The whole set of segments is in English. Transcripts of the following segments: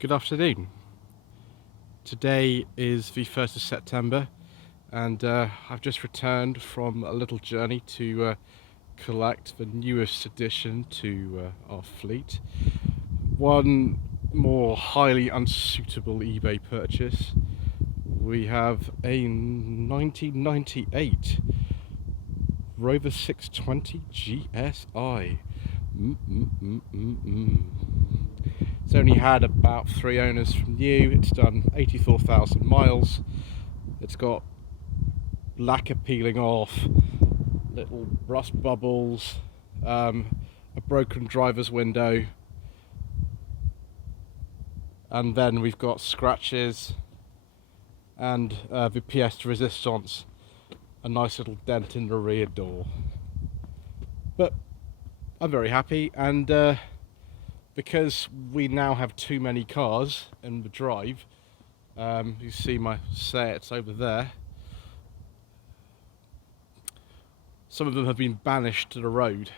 Good afternoon. Today is the 1st of September and I've just returned from a little journey to collect the newest addition to our fleet. One more highly unsuitable eBay purchase. We have a 1998 Rover 620 GSI. It's only had about 3 owners from new. It's done 84,000 miles. It's got lacquer peeling off, little rust bubbles, a broken driver's window, and then we've got scratches and the pièce de résistance, a nice little dent in the rear door. But I'm very happy, and because we now have too many cars in the drive, you see my Seats over there, some of them have been banished to the road.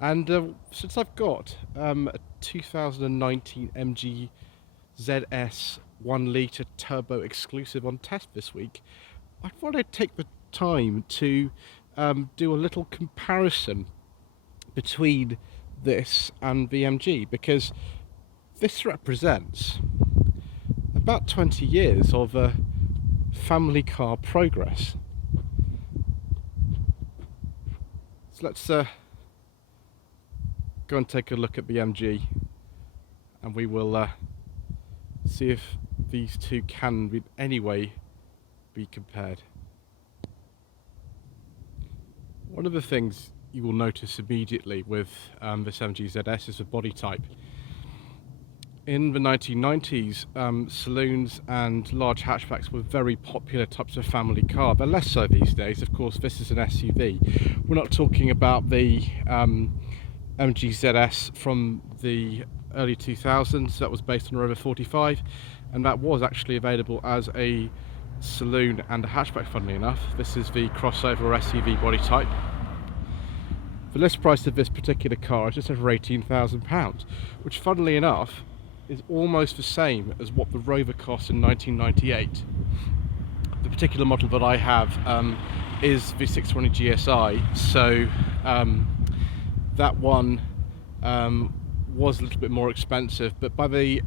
And since I've got a 2019 MG ZS 1 litre turbo exclusive on test this week, I thought I'd take the time to do a little comparison between this and the MG, because this represents about 20 years of family car progress. So let's go and take a look at the MG, and we will see if these two can in any way be compared. One of the things you will notice immediately with this MG ZS is the body type. In the 1990s, saloons and large hatchbacks were very popular types of family car. They're less so these days. Of course, this is an SUV. We're not talking about the MG ZS from the early 2000s. That was based on a Rover 45, and that was actually available as a saloon and a hatchback, funnily enough. This is the crossover or SUV body type. The list price of this particular car is just over £18,000, which funnily enough is almost the same as what the Rover cost in 1998. The particular model that I have is the 620 GSI, so that one was a little bit more expensive, but by the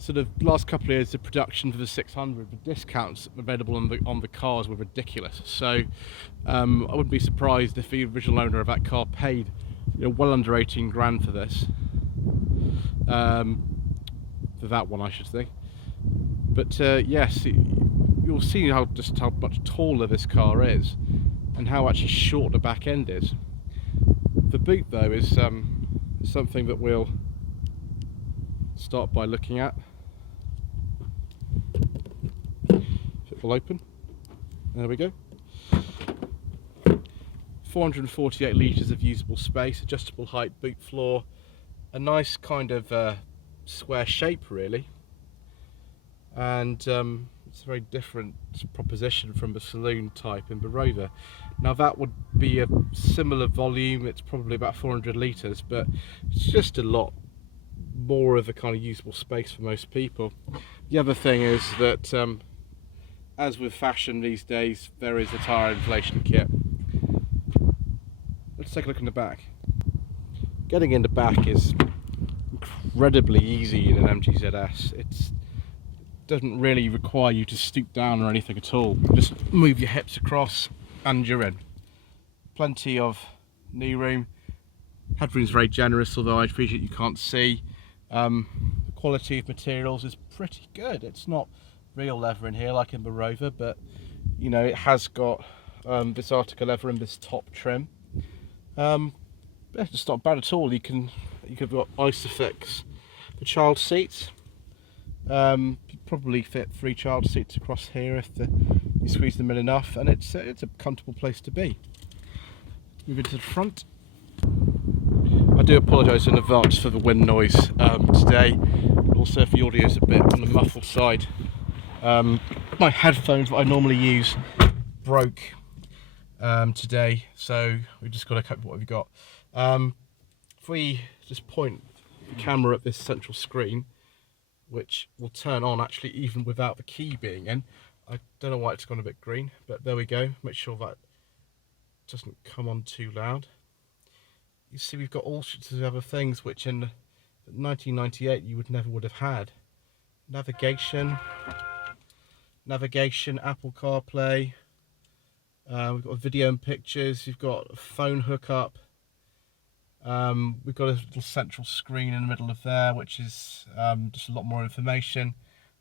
sort of last couple of years of production for the 600, the discounts available on the cars were ridiculous. So I wouldn't be surprised if the original owner of that car paid, well under 18 grand for this, for that one, I should think. But yes, you'll see just how much taller this car is, and how actually short the back end is. The boot, though, is something that we'll start by looking at. It will open. There we go. 448 litres of usable space, adjustable height boot floor, a nice kind of square shape really, and it's a very different proposition from the saloon type in the Rover. Now that would be a similar volume, it's probably about 400 litres, but it's just a lot more of a kind of usable space for most people. The other thing is that as with fashion these days, there is a tyre inflation kit. Let's take a look in the back. Getting in the back is incredibly easy in an MG ZS. It doesn't really require you to stoop down or anything at all. Just move your hips across and you're in. Plenty of knee room. Headroom's very generous, although I appreciate you can't see. The quality of materials is pretty good. It's not real leather in here like in the Rover, but it has got this Artica leather and this top trim. It's not bad at all. You could have got Isofix for child seats. You'd probably fit 3 child seats across here if you squeeze them in enough, and it's a comfortable place to be. Move into the front. I do apologise in advance for the wind noise today, and also if the audio is a bit on the muffled side. My headphones that I normally use broke today, so we just got to cope with what we've got. If we just point the camera at this central screen, which will turn on actually even without the key being in. I don't know why it's gone a bit green, but there we go. Make sure that doesn't come on too loud. You see we've got all sorts of other things which in 1998 you would have had. Navigation, Apple CarPlay, we've got video and pictures, you've got a phone hookup, we've got a little central screen in the middle of there which is just a lot more information.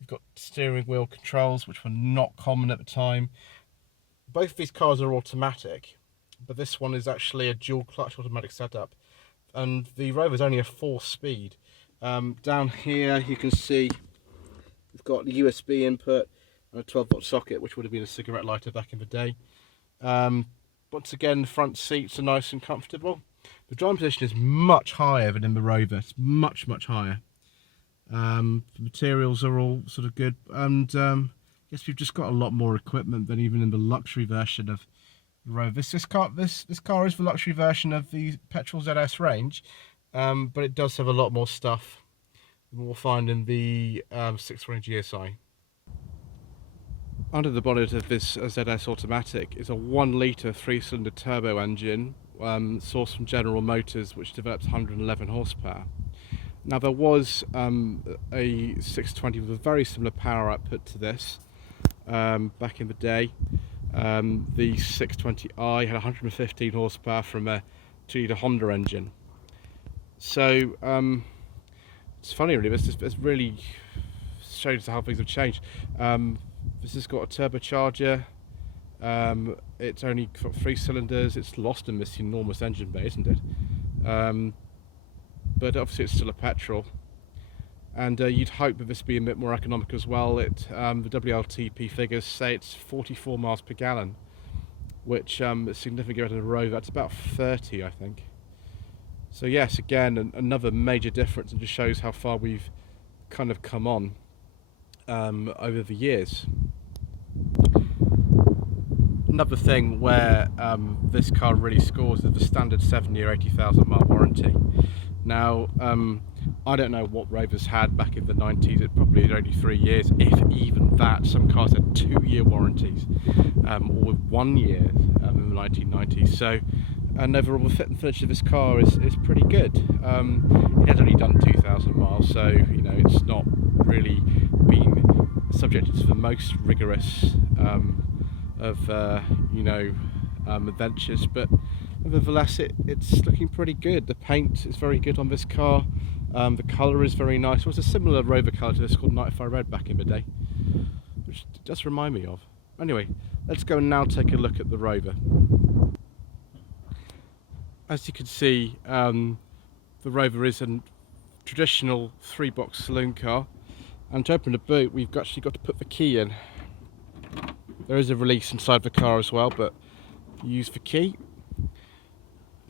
We've got steering wheel controls which were not common at the time. Both of these cars are automatic, but this one is actually a dual clutch automatic setup, and the Rover is only a 4-speed. Down here you can see we've got the USB input and a 12-volt socket, which would have been a cigarette lighter back in the day. Once again, the front seats are nice and comfortable. The driving position is much higher than in the Rover. It's much higher. The materials are all sort of good, and yes, we've just got a lot more equipment than even in the luxury version of the Rover. This car is the luxury version of the petrol ZS range, but it does have a lot more stuff than we'll find in the 620 GSI. Under the bonnet of this ZS Automatic is a 1 litre 3-cylinder turbo engine sourced from General Motors, which develops 111 horsepower. Now there was a 620 with a very similar power output to this back in the day. The 620i had 115 horsepower from a 2-litre Honda engine. So it's funny really, this really shows how things have changed. This has got a turbocharger, it's only got 3 cylinders, it's lost in this enormous engine bay, isn't it? But obviously it's still a petrol, and you'd hope that this would be a bit more economical as well. The WLTP figures say it's 44 miles per gallon, which is significantly better than a Rover. That's about 30, I think. So yes, again, another major difference, and just shows how far we've kind of come on over the years. Another thing where this car really scores is the standard 7-year 80,000 mile warranty. Now, I don't know what Rovers had back in the 90s. It probably had only 3 years, if even that. Some cars had 2-year warranties, or 1 year in the 1990s. So, and overall the fit and finish of this car is pretty good. It has only done 2,000 miles, so you know it's not really been subjected to the most rigorous of adventures, but nevertheless it's looking pretty good. The paint is very good on this car. The colour is very nice. It was a similar Rover colour to this called Night Fire Red back in the day, which it does remind me of. Anyway, let's go and now take a look at the Rover. As you can see, the Rover is a traditional 3-box saloon car, and to open the boot we've actually got to put the key in. There is a release inside the car as well, but you use the key.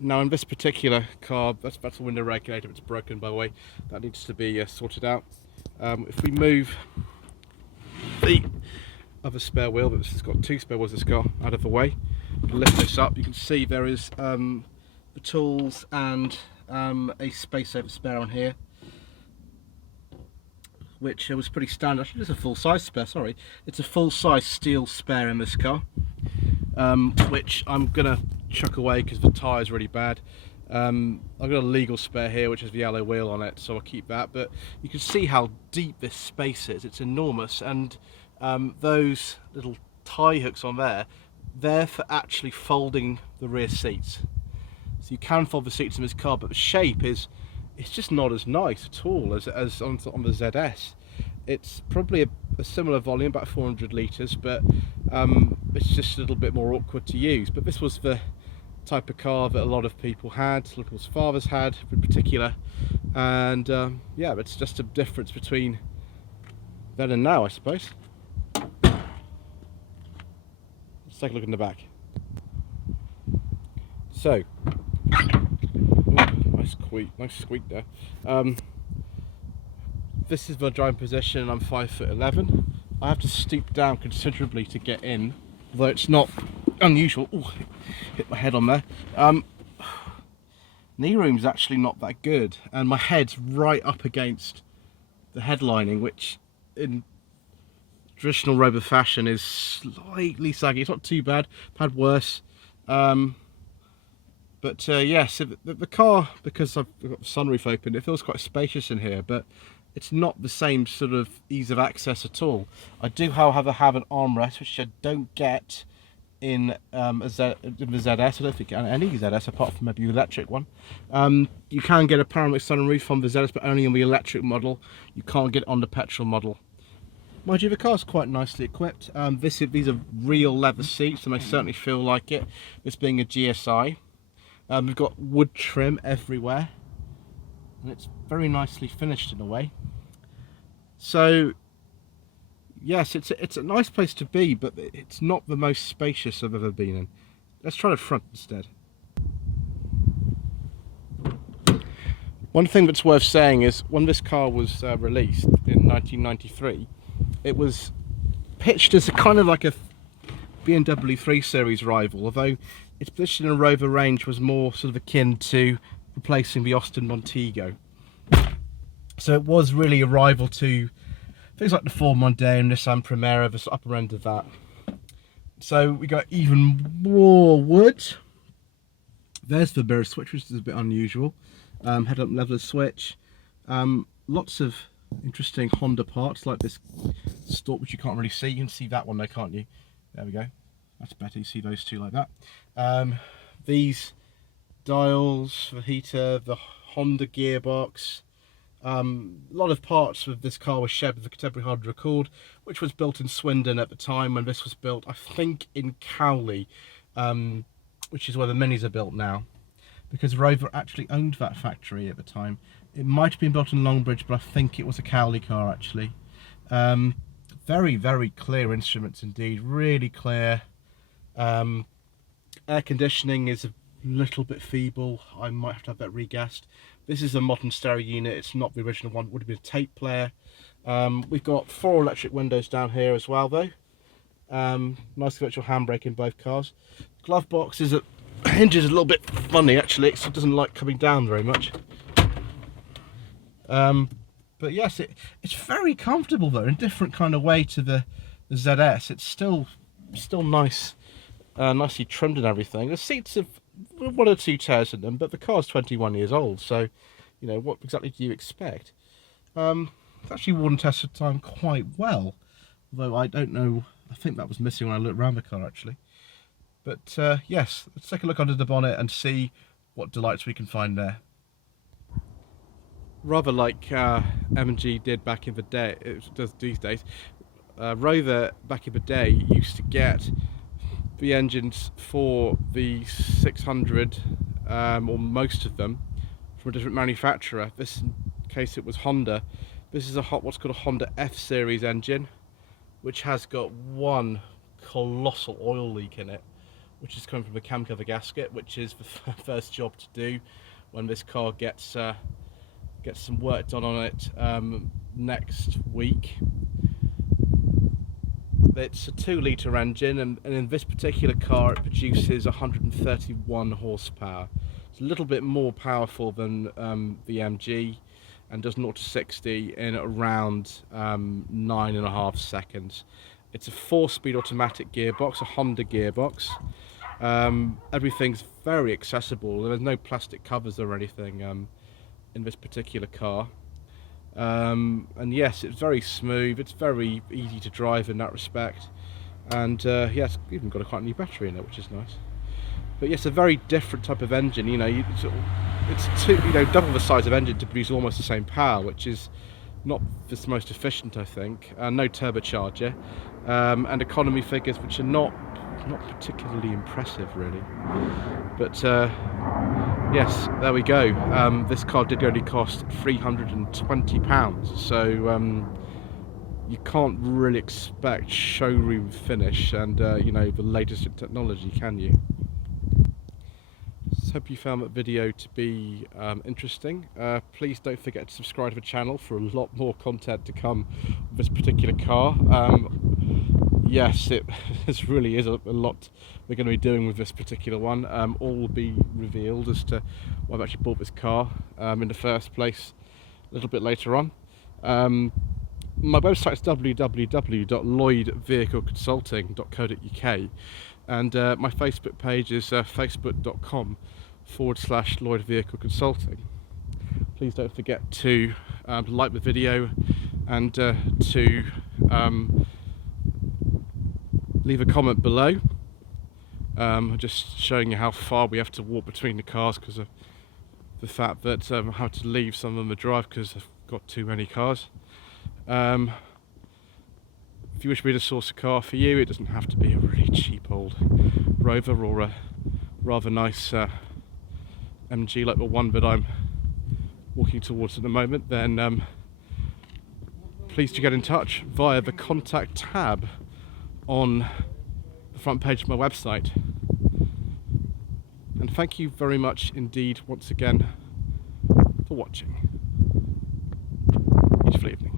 Now in this particular car, that's the window regulator. It's broken, by the way. That needs to be sorted out. If we move the other spare wheel, but this has got 2 spare wheels, this car, out of the way, lift this up, you can see there is the tools and a space saver spare on here, which was pretty standard. Actually, it's a full-size spare, sorry. It's a full-size steel spare in this car, which I'm gonna chuck away because the tyre is really bad. I've got a legal spare here, which has the alloy wheel on it, so I'll keep that. But you can see how deep this space is. It's enormous, and those little tie hooks on there, they're for actually folding the rear seats. So you can fold the seats in this car, but the shape is, it's just not as nice at all as on the ZS. It's probably a similar volume, about 400 litres, but it's just a little bit more awkward to use. But this was the type of car that a lot of people had, a lot of people's fathers had in particular, and yeah, it's just a difference between then and now, I suppose. Let's take a look in the back. So, nice squeak there. This is my driving position. I'm 5'11". I have to stoop down considerably to get in, although it's not unusual. Ooh, hit my head on there. knee room's actually not that good, and my head's right up against the headlining, which in traditional Rover fashion is slightly saggy. It's not too bad. I've had worse. Yes, the car, because I've got the sunroof open, it feels quite spacious in here, but it's not the same sort of ease of access at all. I do, however, have an armrest, which I don't get in the ZS. I don't think you can any ZS apart from maybe the electric one. You can get a panoramic sunroof on the ZS, but only on the electric model. You can't get it on the petrol model. Mind you, the car's quite nicely equipped. These are real leather seats, and they certainly feel like it. This being a GSI. We've got wood trim everywhere, and it's very nicely finished in a way. So yes, it's a nice place to be, but it's not the most spacious I've ever been in. Let's try the front instead. One thing that's worth saying is when this car was released in 1993, it was pitched as a kind of like a BMW 3 Series rival, although its position in a Rover range was more sort of akin to replacing the Austin Montego. So it was really a rival to things like the Ford Mondeo and Nissan Primera, the upper end of that. So we got even more wood. There's the mirror switch, which is a bit unusual. Headlamp leveler switch. Lots of interesting Honda parts, like this stalk, which you can't really see. You can see that one though, can't you? There we go. That's better. You see those two like that. These dials, the heater, the Honda gearbox. A lot of parts of this car were shared with the contemporary Honda Accord, which was built in Swindon at the time when this was built, I think, in Cowley, which is where the Minis are built now, because Rover actually owned that factory at the time. It might have been built in Longbridge, but I think it was a Cowley car actually. Very, very clear instruments indeed, really clear. Air conditioning is a little bit feeble. I might have to have that regassed. This is a modern stereo unit. It's not the original one. It would have been a tape player. We've got 4 electric windows down here as well though. Nice virtual handbrake in both cars. Glove box is hinges a little bit funny actually. It doesn't like coming down very much. But yes, it's very comfortable though, in a different kind of way to the ZS. It's still nice, nicely trimmed and everything. The seats have 1 or 2 tears in them, but the car's 21 years old, so you know, what exactly do you expect? It's actually worn and tested time quite well, although I don't know, I think that was missing when I looked around the car actually. But yes, let's take a look under the bonnet and see what delights we can find there. Rather like M&G did back in the day, it does these days, Rover back in the day used to get the engines for the 600, or most of them, from a different manufacturer. This case it was Honda. This is what's called a Honda F series engine, which has got one colossal oil leak in it, which is coming from the cam cover gasket, which is the first job to do when this car gets some work done on it next week. It's a 2-litre engine, and in this particular car it produces 131 horsepower. It's a little bit more powerful than the MG, and does 0 to 60 in around 9.5 seconds. It's a 4-speed automatic gearbox, a Honda gearbox. Everything's very accessible. There's no plastic covers or anything in this particular car. And yes, it's very smooth, it's very easy to drive in that respect, and yeah, it's even got a quite new battery in it, which is nice. But yes, a very different type of engine. You know, it's double the size of engine to produce almost the same power, which is not the most efficient, I think. No turbocharger, and economy figures which are not particularly impressive really. But yes, there we go. This car did only cost £320, so you can't really expect showroom finish and you know, the latest in technology, can you? So hope you found that video to be interesting. Please don't forget to subscribe to the channel for a lot more content to come with this particular car. yes, this really is a lot we're going to be doing with this particular one. All will be revealed as to why I've actually bought this car in the first place a little bit later on. My website is www.lloydvehicleconsulting.co.uk, and my Facebook page is facebook.com/Lloyd Vehicle Consulting. Please don't forget to like the video and to leave a comment below, just showing you how far we have to walk between the cars because of the fact that I have to leave some of them to drive because I've got too many cars. If you wish me to source a car for you, it doesn't have to be a really cheap old Rover or a rather nice MG like the one that I'm walking towards at the moment, then please do get in touch via the contact tab on the front page of my website. And thank you very much indeed once again for watching. Beautiful evening.